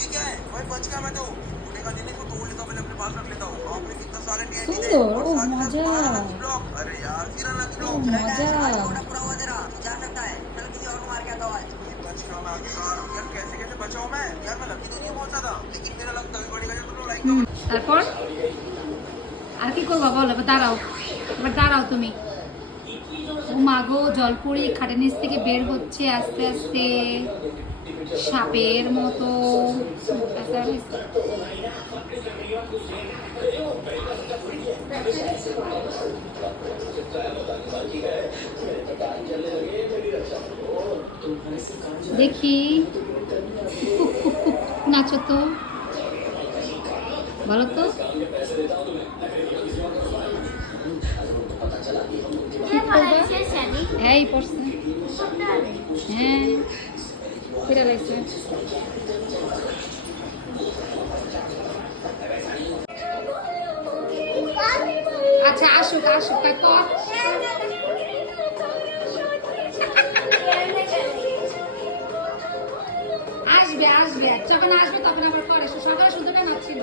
ये क्या है भाई, बच गया मैं तो। उन्हें का जिन्हें को तोड़ लेता हूं, पहले अपने पास रख लेता हूं। आपने कितना सारे टीएनटी दे সুন্দর और ও साथ में মজা 12 लकी ब्लॉक। अरे यार 13 लकी ও ब्लॉक। মজা थोड़ा पूरा हुआ तेरा, जा सकता है। चलो किसी और को मार के आता हूं आज। ये बच गया मैं आखिरकार। यार कैसे कैसे बचा हूं मैं यार, मैं लकी तो नहीं पहुंचा था, लेकिन मेरा लक तभी बढ़ेगा जब तुम लाइक হুম তারপর আর কি করবা বলো, এবার দাঁড়াও, এবার দাঁড়াও তুমি। ও মাগো, জলপুরি খাটের নিচ থেকে বের হচ্ছে আস্তে আস্তে সাপের মতো। দেখি নাচো তো, বলো তো এই পড়ছে। হ্যাঁ ফিরে রয়েছে। আচ্ছা আসুক আসুক তারপর আসবে আসবে, যখন আসবে তখন আবার পরে। সকালে সুন্দরটা নাচছিল।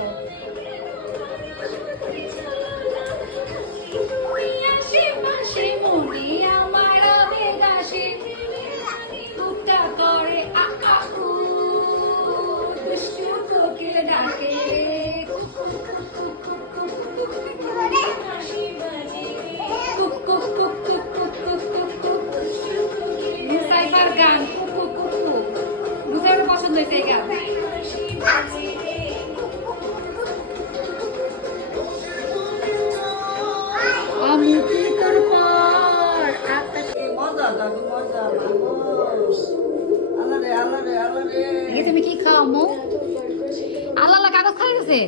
গান পছন্দ হয়েছে গান। আমি কি তোর পর তুমি কি খাও মো? আল্লাহ আল্লাহ কাগজ খাই গেছে।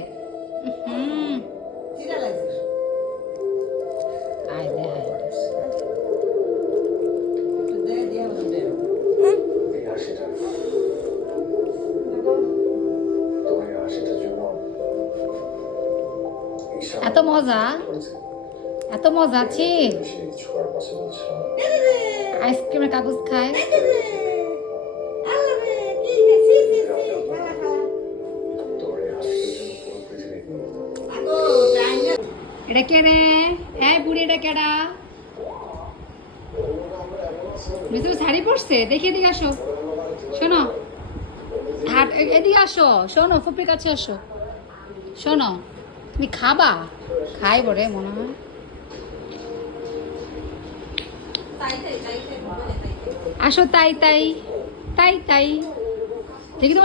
এত মজা, এত মজা আছে। আইসক্রিমের কাগজ খায়। এটা কে রে? এই বুড়ি, এটা কেডা? ভিতরে শাড়ি পরছে, দেখি এদিকে আসো। শোনো হাট, এদিকে আসো। শোনো ফুপির কাছে আসো। শোনো তুমি খাবা? খাই বরে মনে হয়। আসো তাই তাই তাই তাই দেখি তোমার